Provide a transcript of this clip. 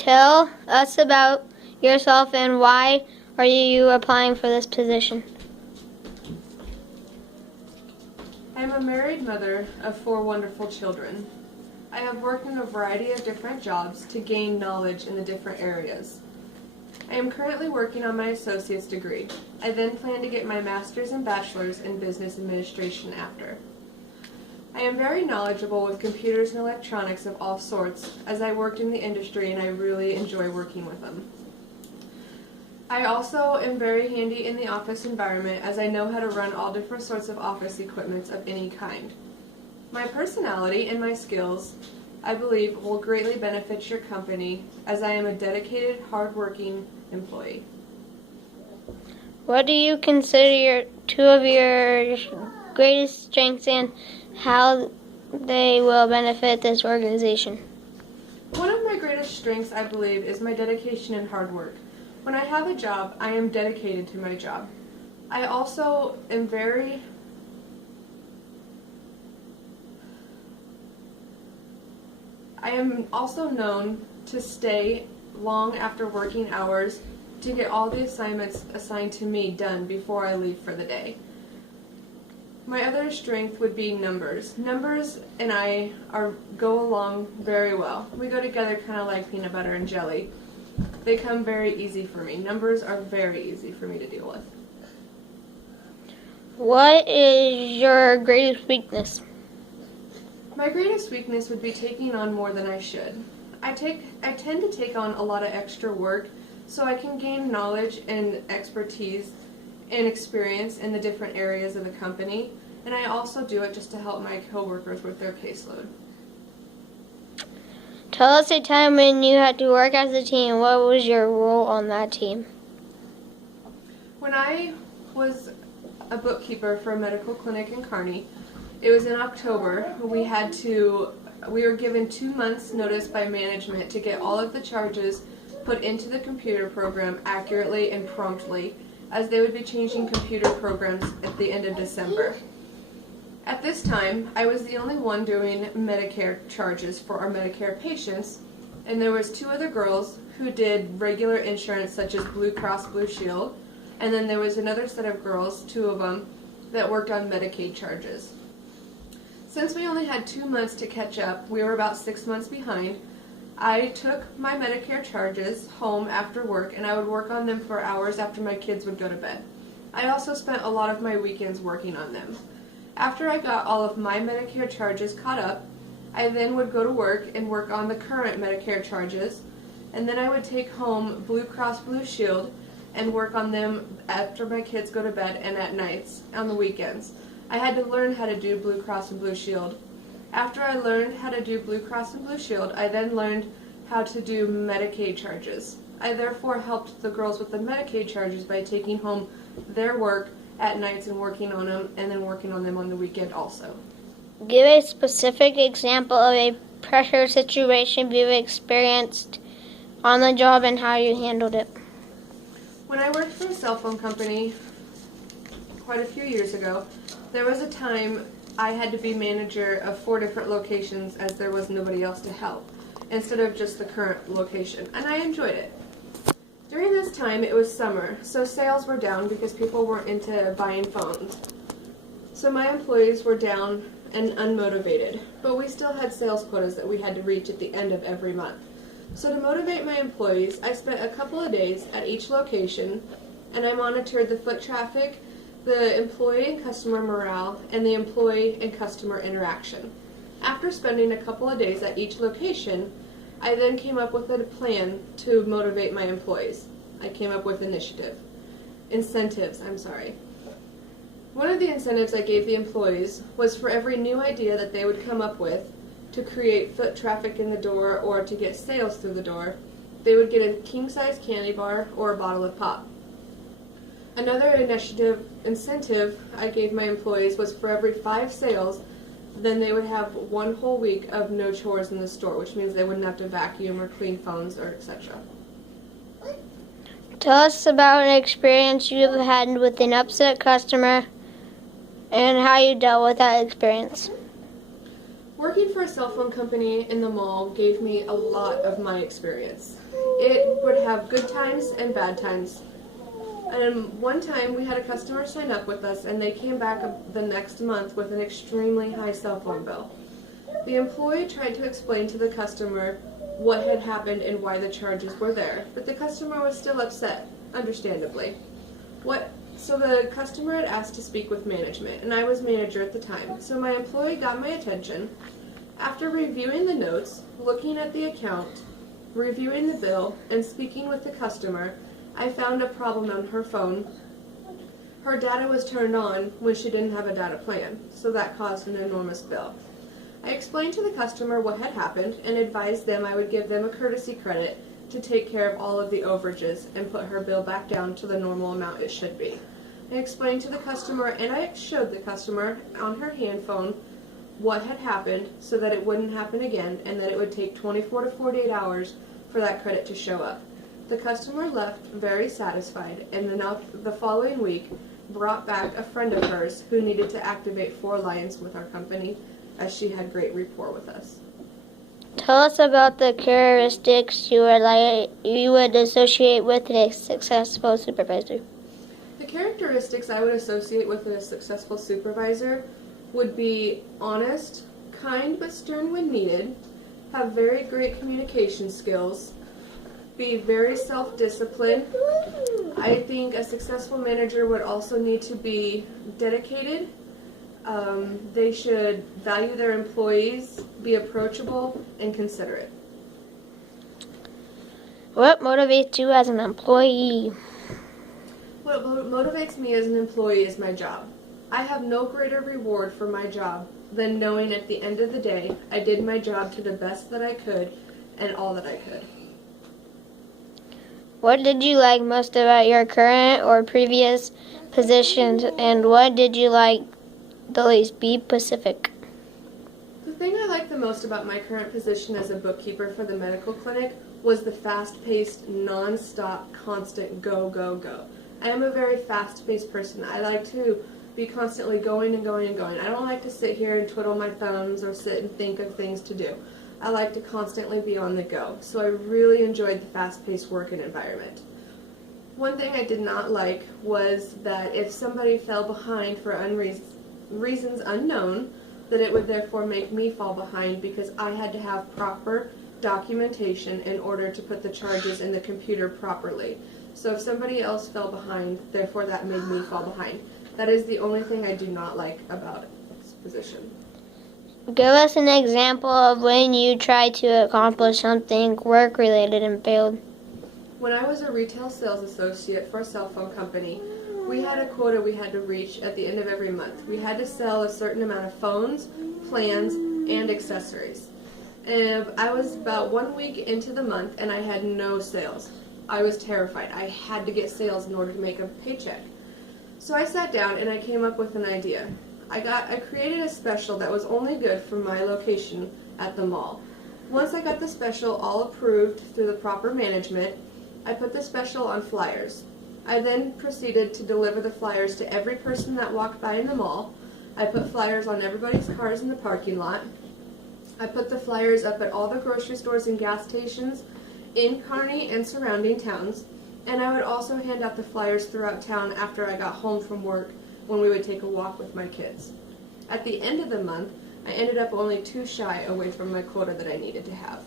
Tell us about yourself and why are you applying for this position? I am a married mother of 4 wonderful children. I have worked in a variety of different jobs to gain knowledge in the different areas. I am currently working on my associate's degree. I then plan to get my master's and bachelor's in business administration after. I am very knowledgeable with computers and electronics of all sorts, as I worked in the industry and I really enjoy working with them. I also am very handy in the office environment, as I know how to run all different sorts of office equipment of any kind. My personality and my skills, I believe, will greatly benefit your company, as I am a dedicated, hard-working employee. What do you consider two of your greatest strengths and how they will benefit this organization? One of my greatest strengths, I believe, is my dedication and hard work. When I have a job, I am dedicated to my job. I also am known to stay long after working hours to get all the assignments assigned to me done before I leave for the day. My other strength would be numbers. Numbers and I go along very well. We go together kind of like peanut butter and jelly. They come very easy for me. Numbers are very easy for me to deal with. What is your greatest weakness? My greatest weakness would be taking on more than I should. I tend to take on a lot of extra work so I can gain knowledge and expertise and experience in the different areas of the company, and I also do it just to help my coworkers with their caseload. Tell us a time when you had to work as a team. What was your role on that team? When I was a bookkeeper for a medical clinic in Kearney, it was in October. We were given 2 months notice by management to get all of the charges put into the computer program accurately and promptly, as they would be changing computer programs at the end of December. At this time, I was the only one doing Medicare charges for our Medicare patients, and there was 2 other girls who did regular insurance such as Blue Cross Blue Shield, and then there was another set of girls, 2 of them, that worked on Medicaid charges. Since we only had 2 months to catch up, we were about 6 months behind. I took my Medicare charges home after work, and I would work on them for hours after my kids would go to bed. I also spent a lot of my weekends working on them. After I got all of my Medicare charges caught up, I then would go to work and work on the current Medicare charges, and then I would take home Blue Cross Blue Shield and work on them after my kids go to bed and at nights, on the weekends. I had to learn how to do Blue Cross and Blue Shield. After I learned how to do Blue Cross and Blue Shield, I then learned how to do Medicaid charges. I therefore helped the girls with the Medicaid charges by taking home their work at nights and working on them, and then working on them on the weekend also. Give a specific example of a pressure situation you've experienced on the job and how you handled it. When I worked for a cell phone company quite a few years ago, there was a time I had to be manager of 4 different locations as there was nobody else to help, instead of just the current location, and I enjoyed it. During this time, it was summer, so sales were down because people weren't into buying phones. So my employees were down and unmotivated, but we still had sales quotas that we had to reach at the end of every month. So to motivate my employees, I spent a couple of days at each location, and I monitored the foot traffic, the employee and customer morale, and the employee and customer interaction. After spending a couple of days at each location, I then came up with a plan to motivate my employees. I came up with incentives. One of the incentives I gave the employees was for every new idea that they would come up with to create foot traffic in the door or to get sales through the door, they would get a king-size candy bar or a bottle of pop. Another incentive I gave my employees was for every 5 sales, then they would have 1 whole week of no chores in the store, which means they wouldn't have to vacuum or clean phones or etc. Tell us about an experience you've had with an upset customer and how you dealt with that experience. Working for a cell phone company in the mall gave me a lot of my experience. It would have good times and bad times. And one time we had a customer sign up with us and they came back the next month with an extremely high cell phone bill. The employee tried to explain to the customer what had happened and why the charges were there, but the customer was still upset, understandably. So the customer had asked to speak with management, and I was manager at the time, so my employee got my attention. After reviewing the notes, looking at the account, reviewing the bill, and speaking with the customer, I found a problem on her phone. Her data was turned on when she didn't have a data plan, so that caused an enormous bill. I explained to the customer what had happened and advised them I would give them a courtesy credit to take care of all of the overages and put her bill back down to the normal amount it should be. I explained to the customer and I showed the customer on her handphone what had happened so that it wouldn't happen again and that it would take 24 to 48 hours for that credit to show up. The customer left very satisfied and the following week brought back a friend of hers who needed to activate 4 lines with our company as she had great rapport with us. Tell us about the characteristics you would associate with a successful supervisor. The characteristics I would associate with a successful supervisor would be honest, kind but stern when needed, have very great communication skills, be very self-disciplined. I think a successful manager would also need to be dedicated. They should value their employees, be approachable, and considerate. What motivates you as an employee? What motivates me as an employee is my job. I have no greater reward for my job than knowing at the end of the day I did my job to the best that I could and all that I could. What did you like most about your current or previous positions, and what did you like the least? Be specific. The thing I liked the most about my current position as a bookkeeper for the medical clinic was the fast-paced, non-stop, constant go, go, go. I am a very fast-paced person. I like to be constantly going and going and going. I don't like to sit here and twiddle my thumbs or sit and think of things to do. I like to constantly be on the go. So I really enjoyed the fast-paced working environment. One thing I did not like was that if somebody fell behind for reasons unknown, that it would therefore make me fall behind because I had to have proper documentation in order to put the charges in the computer properly. So if somebody else fell behind, therefore that made me fall behind. That is the only thing I do not like about this position. Give us an example of when you tried to accomplish something work-related and failed. When I was a retail sales associate for a cell phone company, we had a quota we had to reach at the end of every month. We had to sell a certain amount of phones, plans, and accessories. And I was about 1 week into the month and I had no sales. I was terrified. I had to get sales in order to make a paycheck. So I sat down and I came up with an idea. I created a special that was only good for my location at the mall. Once I got the special all approved through the proper management, I put the special on flyers. I then proceeded to deliver the flyers to every person that walked by in the mall. I put flyers on everybody's cars in the parking lot. I put the flyers up at all the grocery stores and gas stations in Kearney and surrounding towns. And I would also hand out the flyers throughout town after I got home from work when we would take a walk with my kids. At the end of the month, I ended up only 2 shy away from my quota that I needed to have.